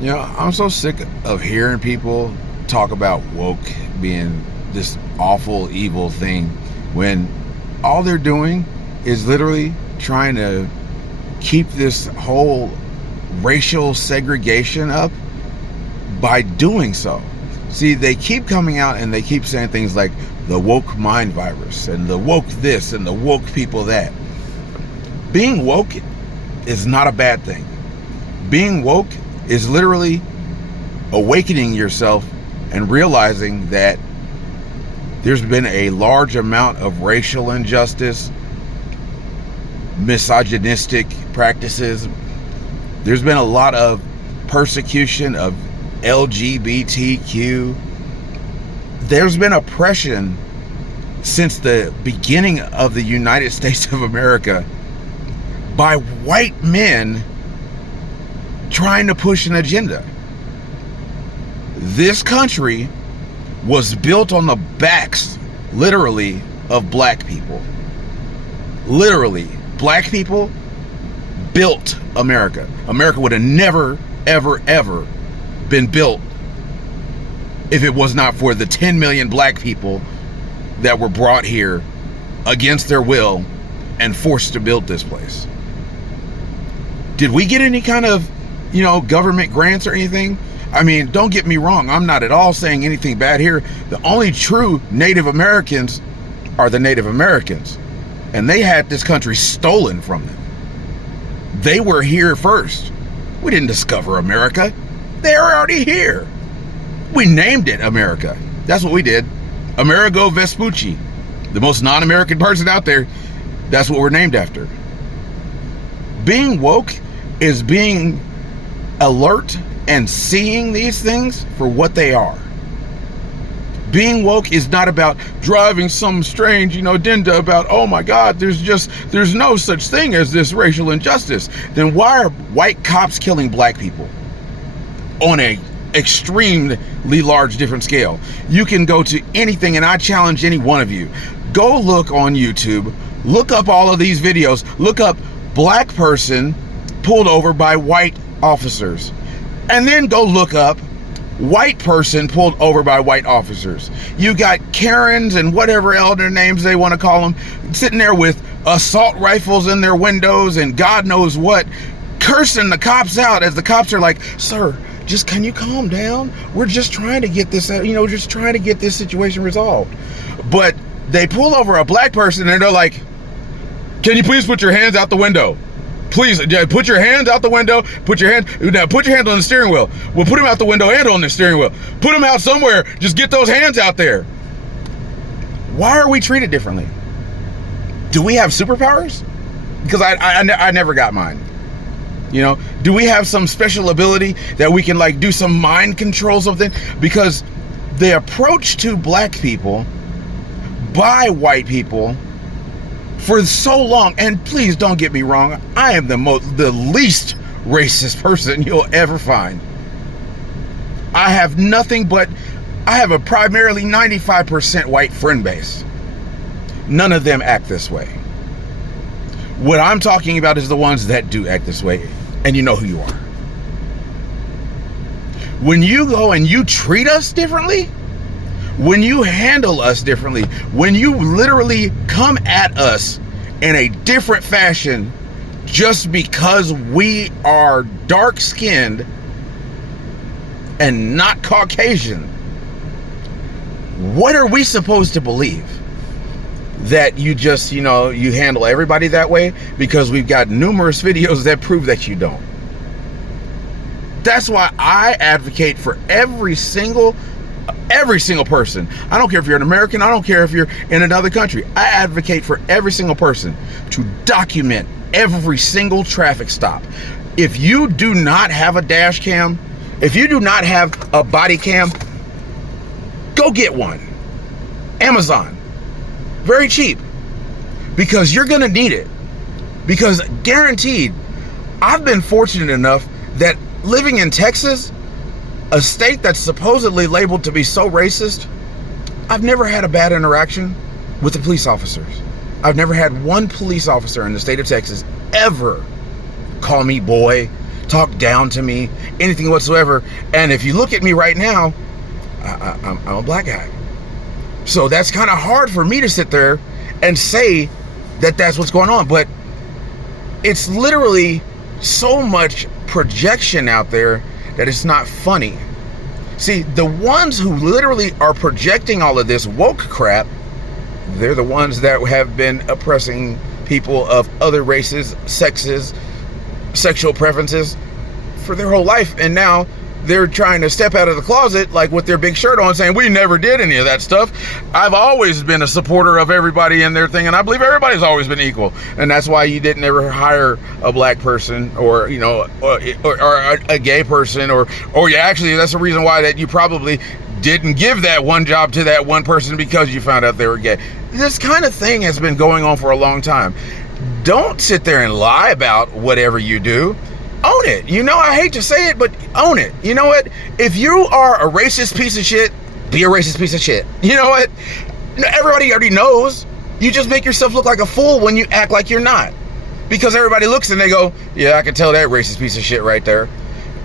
You know, I'm so sick of hearing people talk about woke being this awful, evil thing when all they're doing is literally trying to keep this whole racial segregation up by doing so. See, they keep coming out and they keep saying things like the woke mind virus and the woke this and the woke people that. Being woke is not a bad thing. Being woke is literally awakening yourself and realizing that there's been a large amount of racial injustice, misogynistic practices. There's been a lot of persecution of LGBTQ. There's been oppression since the beginning of the United States of America by white men trying to push an agenda. This country was built on the backs, literally, of black people. Literally, black people built America. America would have never, ever, ever been built if it was not for the 10 million black people that were brought here against their will and forced to build this place. Did we get any kind of, government grants or anything? I mean, don't get me wrong. I'm not at all saying anything bad here. The only true Native Americans are the Native Americans. And they had this country stolen from them. They were here first. We didn't discover America. They were already here. We named it America. That's what we did. Amerigo Vespucci, the most non-American person out there. That's what we're named after. Being woke is being alert and seeing these things for what they are. Being woke is not about driving some strange, agenda about, oh my God, there's no such thing as this racial injustice. Then why are white cops killing black people on a extremely large different scale? You can go to anything, and I challenge any one of you. Go look on YouTube, look up all of these videos, look up black person pulled over by white officers, and then go look up white person pulled over by white officers. You got Karens and whatever elder names they want to call them sitting there with assault rifles in their windows and God knows what, cursing the cops out as the cops are like, sir, just can you calm down? We're just trying to get this, just trying to get this situation resolved. But they pull over a black person and they're like, can you please put your hands out the window? Please, put your hands out the window. Put your hands on the steering wheel. We'll put them out the window and on the steering wheel. Put them out somewhere. Just get those hands out there. Why are we treated differently? Do we have superpowers? Because I never got mine. Do we have some special ability that we can do some mind control something? Because the approach to black people by white people for so long, and please don't get me wrong, I am the least racist person you'll ever find. I have a primarily 95% white friend base. None of them act this way. What I'm talking about is the ones that do act this way, and you know who you are. When you go and you treat us differently, when you handle us differently, when you literally come at us in a different fashion just because we are dark-skinned and not Caucasian, what are we supposed to believe? That you just, you handle everybody that way? Because we've got numerous videos that prove that you don't. That's why I advocate for every single person. I don't care if you're an American. I don't care if you're in another country. I advocate for every single person to document every single traffic stop. If you do not have a dash cam, if you do not have a body cam, go get one. Amazon. Very cheap. Because you're going to need it. Because guaranteed, I've been fortunate enough that living in Texas, a state that's supposedly labeled to be so racist, I've never had a bad interaction with the police officers. I've never had one police officer in the state of Texas ever call me boy, talk down to me, anything whatsoever. And if you look at me right now, I'm a black guy. So that's kind of hard for me to sit there and say that that's what's going on. But it's literally so much projection out there that it's not funny. See, the ones who literally are projecting all of this woke crap, they're the ones that have been oppressing people of other races, sexes, sexual preferences for their whole life. And now they're trying to step out of the closet, like with their big shirt on, saying, we never did any of that stuff. I've always been a supporter of everybody in their thing, and I believe everybody's always been equal. And that's why you didn't ever hire a black person, or, you know, or a gay person, or you actually, that's the reason why that you probably didn't give that one job to that one person, because you found out they were gay. This kind of thing has been going on for a long time. Don't sit there and lie about whatever you do. Own it. You know, I hate to say it, but own it. You know what? If you are a racist piece of shit, be a racist piece of shit. You know what? Everybody already knows. You just make yourself look like a fool when you act like you're not. Because everybody looks and they go, yeah, I can tell that racist piece of shit right there.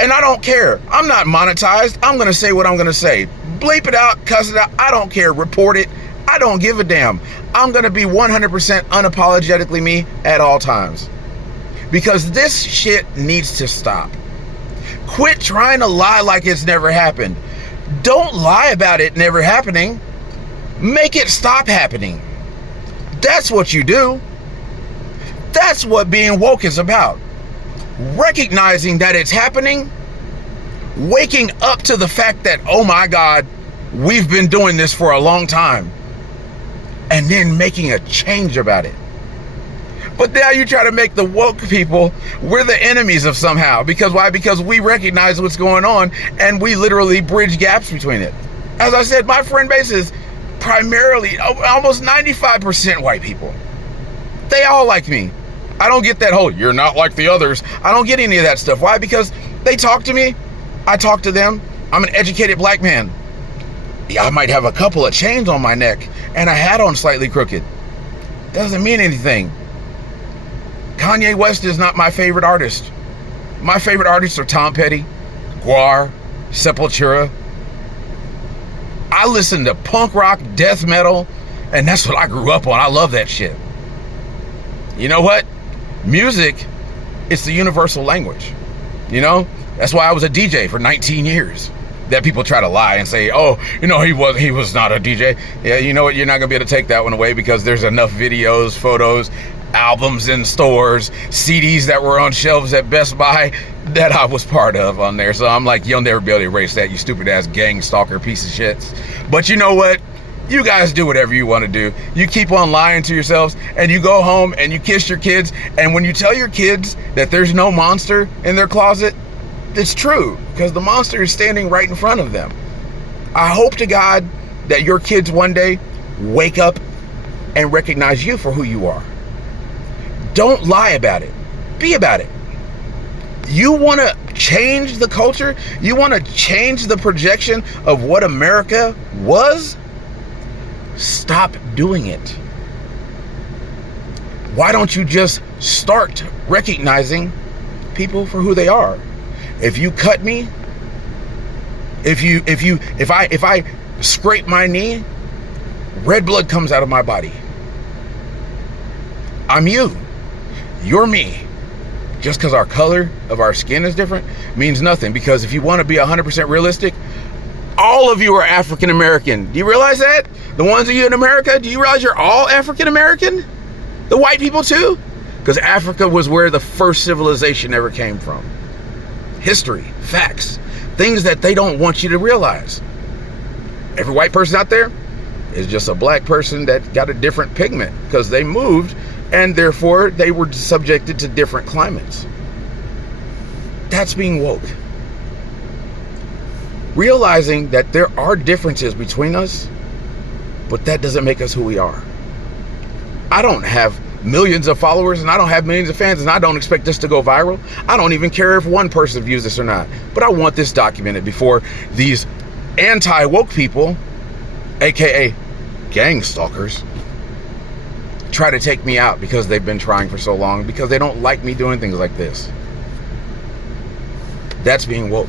And I don't care. I'm not monetized. I'm going to say what I'm going to say. Bleep it out, cuss it out. I don't care. Report it. I don't give a damn. I'm going to be 100% unapologetically me at all times. Because this shit needs to stop. Quit trying to lie like it's never happened. Don't lie about it never happening. Make it stop happening. That's what you do. That's what being woke is about. Recognizing that it's happening. Waking up to the fact that, oh my God, we've been doing this for a long time. And then making a change about it. But now you try to make the woke people, we're the enemies of somehow. Because why? Because we recognize what's going on and we literally bridge gaps between it. As I said, my friend base is primarily almost 95% white people. They all like me. I don't get that whole, you're not like the others. I don't get any of that stuff. Why? Because they talk to me. I talk to them. I'm an educated black man. Yeah, I might have a couple of chains on my neck and a hat on slightly crooked. Doesn't mean anything. Kanye West is not my favorite artist. My favorite artists are Tom Petty, Guar, Sepultura. I listen to punk rock, death metal, and that's what I grew up on. I love that shit. You know what? Music, it's the universal language. You know? That's why I was a DJ for 19 years. That people try to lie and say, oh, you know, he was not a DJ. Yeah, you know what? You're not gonna be able to take that one away because there's enough videos, photos, albums in stores, CDs that were on shelves at Best Buy that I was part of on there. So I'm like, you'll never be able to erase that, you stupid ass gang stalker piece of shit. But you know what? You guys do whatever you want to do. You keep on lying to yourselves and you go home and you kiss your kids. And when you tell your kids that there's no monster in their closet, it's true, because the monster is standing right in front of them. I hope to God that your kids one day wake up and recognize you for who you are. Don't lie about it. Be about it. You want to change the culture? You want to change the projection of what America was? Stop doing it. Why don't you just start recognizing people for who they are? If you cut me, if I scrape my knee, red blood comes out of my body. I'm you. You're me. Just because our color of our skin is different means nothing. Because if you want to be 100% realistic, all of you are African American. Do you realize that? The ones of you in America, do you realize you're all African American? The white people too? Because Africa was where the first civilization ever came from. History, facts, things that they don't want you to realize. Every white person out there is just a black person that got a different pigment because they moved and therefore they were subjected to different climates. That's being woke. Realizing that there are differences between us, but that doesn't make us who we are. I don't have millions of followers and I don't have millions of fans and I don't expect this to go viral. I don't even care if one person views this or not, but I want this documented before these anti-woke people, aka gang stalkers, try to take me out because they've been trying for so long, because they don't like me doing things like this. That's being woke.